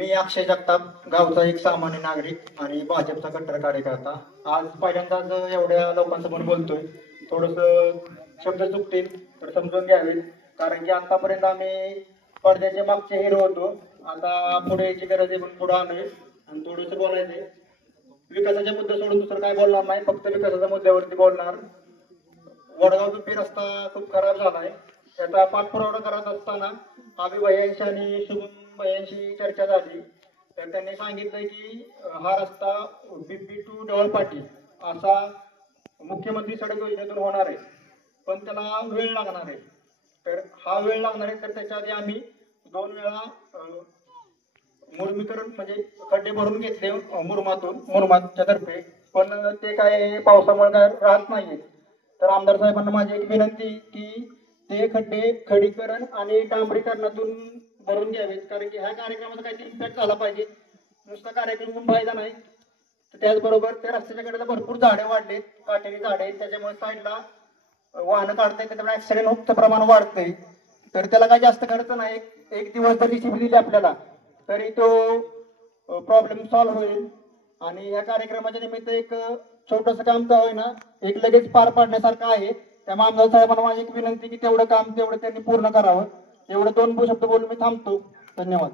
मी अक्षय जगताप, गावचा एक सामान्य नागरिक आणि भाजपचा कट्टर कार्यकर्ता. आज पहिल्यांदाच एवढ्या लोकांसमोर बोलतोय. थोडस शब्द चुकतील तर समजून घ्यावेत, कारण की आतापर्यंत आम्ही पडद्याच्या मागचे हिरो होतो. आता पुढे यायची गरज आहे, पण पुढे आलोय आणि थोडंसं बोलायचंय. विकासाच्या मुद्दे सोडून दुसरं काय बोलणार नाही, फक्त विकासाच्या मुद्द्यावरती बोलणार. वडगाव दुप्पी रस्ता खूप खराब झालाय. त्याचा पाठपुरावा करत असताना आबी भैयांशी आणि शुभम भैयांशी चर्चा झाली, तर त्यांनी सांगितलं की हा रस्ता बिब्बी टू डवळपाटी असा मुख्यमंत्री सडक योजनेतून होणार आहे, पण त्याला वेळ लागणार आहे. तर हा वेळ लागणार आहे, तर त्याच्या आधी आम्ही 2 वेळा मुरमीकरण म्हणजे खड्डे भरून घेतले मुरमाच्या तर्फे, पण ते काय पावसामुळे काय राहत नाहीये. तर आमदार साहेबांना माझी एक विनंती की ते खड्डे खडीकरण आणि डांबरीकरणातून भरून घ्यावेत, कारण की ह्या कार्यक्रमाचा काहीतरी इम्पॅक्ट झाला पाहिजे. नुसता कार्यक्रम होऊन फायदा नाही. त्याचबरोबर त्या रस्त्याच्या कडेला भरपूर झाडे वाढलेत, काटेरी झाडे आहेत, त्याच्यामुळे साईडला वाहनं काढतायत, त्याच्यामुळे ऍक्सिडेंट होतं प्रमाण वाढतंय. तर त्याला काही जास्त खर्च नाही. एक दिवस जर रिसिप्ट दिली आपल्याला तरी तो प्रॉब्लेम सॉल्व्ह होईल. आणि या कार्यक्रमाच्या निमित्त एक छोटस काम का होईना एक लगेच पार पाडण्यासारखं आहे. त्यामुळे आमदार साहेबांना माझी एक विनंती की तेवढं काम तेवढं त्यांनी पूर्ण करावं. एवढं 2 शब्द बोलून मी थांबतो. धन्यवाद.